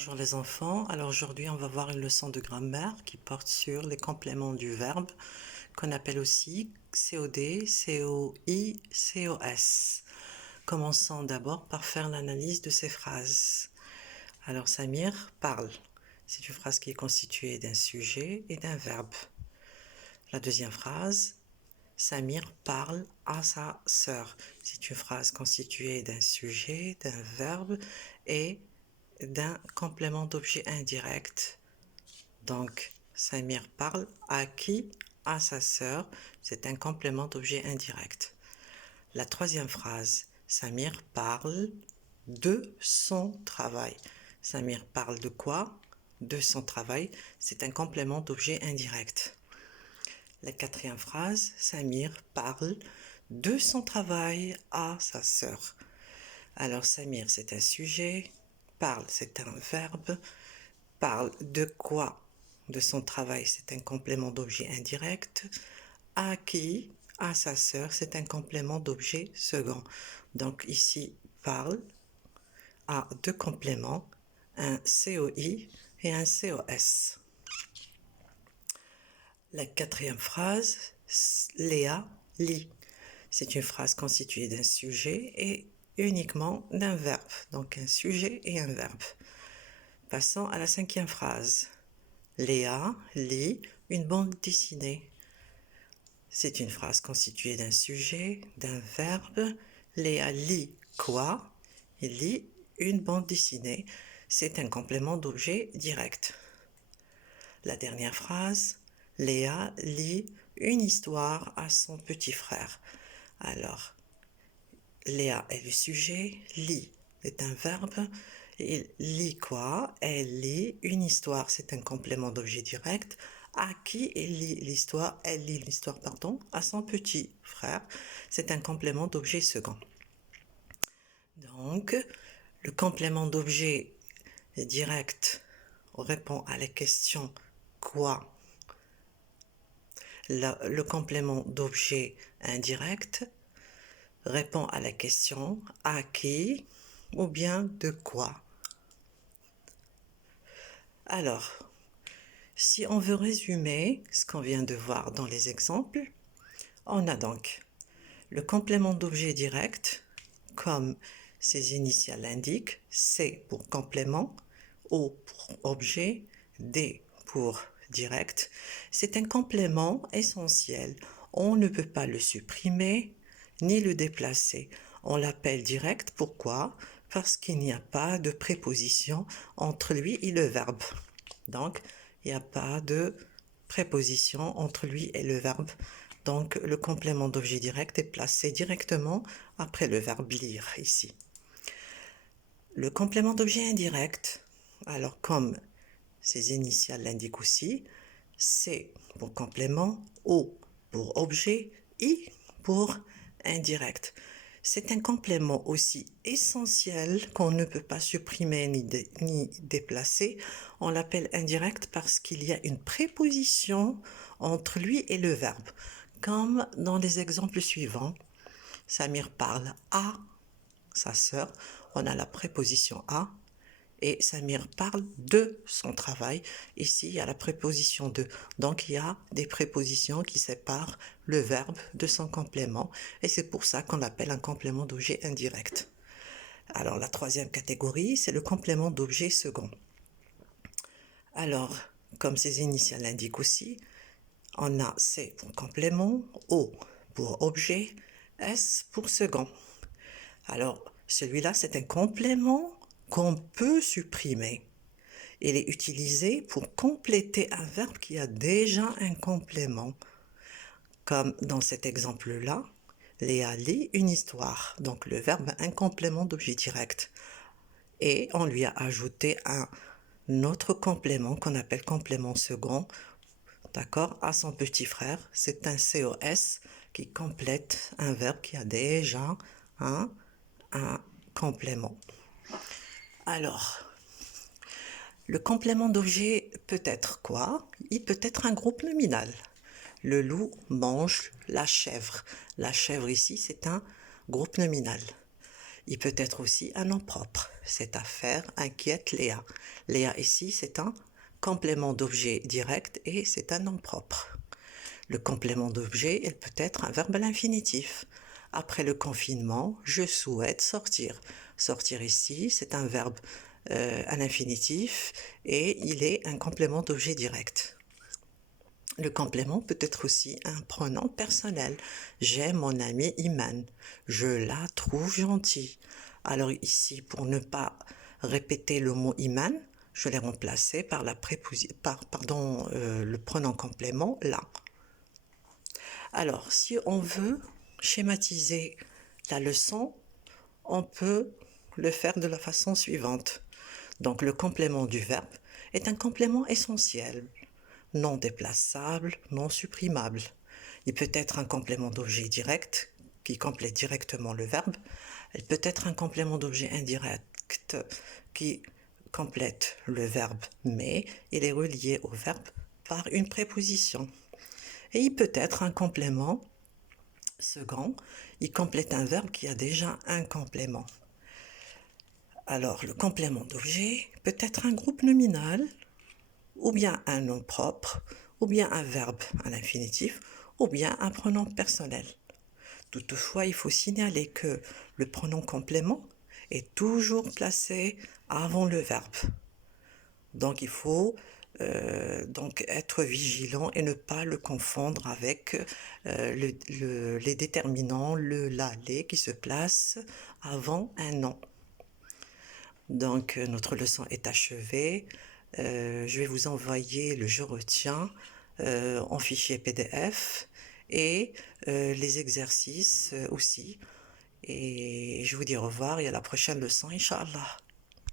Bonjour les enfants, alors aujourd'hui on va voir une leçon de grammaire qui porte sur les compléments du verbe qu'on appelle aussi COD, COI, COS. Commençons d'abord par faire l'analyse de ces phrases. Alors Samir parle, c'est une phrase qui est constituée d'un sujet et d'un verbe. La deuxième phrase, Samir parle à sa sœur, c'est une phrase constituée d'un sujet, d'un verbe et d'un complément d'objet indirect. Donc, Samir parle à qui? À sa sœur. C'est un complément d'objet indirect. La troisième phrase, Samir parle de son travail. Samir parle de quoi? De son travail. C'est un complément d'objet indirect. La quatrième phrase, Samir parle de son travail à sa sœur. Alors, Samir, c'est un sujet. Parle, c'est un verbe. Parle de quoi? De son travail, c'est un complément d'objet indirect. À qui? À sa sœur, c'est un complément d'objet second. Donc ici, parle a deux compléments, un COI et un COS. La quatrième phrase, Léa lit. C'est une phrase constituée d'un sujet et uniquement d'un verbe. Donc un sujet et un verbe. Passons à la cinquième phrase. Léa lit une bande dessinée. C'est une phrase constituée d'un sujet, d'un verbe. Léa lit quoi? Il lit une bande dessinée. C'est un complément d'objet direct. La dernière phrase. Léa lit une histoire à son petit frère. Alors, Léa est le sujet, lit est un verbe. Il lit quoi? Elle lit une histoire, c'est un complément d'objet direct. À qui elle lit l'histoire? Elle lit l'histoire, pardon, à son petit frère. C'est un complément d'objet second. Donc, le complément d'objet direct répond à la question quoi? Le complément d'objet indirect répond à la question à qui ou bien de quoi. Alors, si on veut résumer ce qu'on vient de voir dans les exemples, on a donc le complément d'objet direct, comme ses initiales l'indiquent, C pour complément, O pour objet, D pour direct. C'est un complément essentiel. On ne peut pas le supprimer ni le déplacer. On l'appelle direct. Pourquoi? Parce qu'il n'y a pas de préposition entre lui et le verbe. Donc, il n'y a pas de préposition entre lui et le verbe. Donc, le complément d'objet direct est placé directement après le verbe lire ici. Le complément d'objet indirect, alors comme ses initiales l'indiquent aussi, C pour complément, O pour objet, I pour indirect. C'est un complément aussi essentiel qu'on ne peut pas supprimer ni déplacer. On l'appelle indirect parce qu'il y a une préposition entre lui et le verbe. Comme dans les exemples suivants, Samir parle à sa sœur, on a la préposition à, et Samir parle de son travail. Ici, il y a la préposition de. Donc, il y a des prépositions qui séparent le verbe de son complément. Et c'est pour ça qu'on l'appelle un complément d'objet indirect. Alors, la troisième catégorie, c'est le complément d'objet second. Alors, comme ses initiales l'indiquent aussi, on a C pour complément, O pour objet, S pour second. Alors, celui-là, c'est un complément qu'on peut supprimer. Il est utilisé pour compléter un verbe qui a déjà un complément. Comme dans cet exemple-là, Léa lit une histoire. Donc le verbe a un complément d'objet direct. Et on lui a ajouté un autre complément qu'on appelle complément second, d'accord, à son petit frère. C'est un COS qui complète un verbe qui a déjà un complément. Alors, le complément d'objet peut être quoi? Il peut être un groupe nominal. Le loup mange la chèvre. La chèvre ici, c'est un groupe nominal. Il peut être aussi un nom propre. Cette affaire inquiète Léa. Léa ici, c'est un complément d'objet direct et c'est un nom propre. Le complément d'objet, il peut être un verbe à l'infinitif. Après le confinement, je souhaite sortir. Sortir ici, c'est un verbe à l'infinitif et il est un complément d'objet direct. Le complément peut être aussi un pronom personnel. J'aime mon ami Iman. Je la trouve gentille. Alors ici, pour ne pas répéter le mot Iman, je l'ai remplacé par le pronom complément la. Alors, si on veut schématiser la leçon, on peut le faire de la façon suivante. Donc, le complément du verbe est un complément essentiel, non déplaçable, non supprimable. Il peut être un complément d'objet direct qui complète directement le verbe. Il peut être un complément d'objet indirect qui complète le verbe, mais il est relié au verbe par une préposition. Et il peut être un complément second, il complète un verbe qui a déjà un complément. Alors, le complément d'objet peut être un groupe nominal, ou bien un nom propre, ou bien un verbe à l'infinitif, ou bien un pronom personnel. Toutefois, il faut signaler que le pronom complément est toujours placé avant le verbe. Donc, il faut donc être vigilant et ne pas le confondre avec les déterminants, le, la, les qui se placent avant un nom. Donc, notre leçon est achevée. Je vais vous envoyer le je retiens en fichier PDF et les exercices aussi. Et je vous dis au revoir et à la prochaine leçon, Inch'Allah.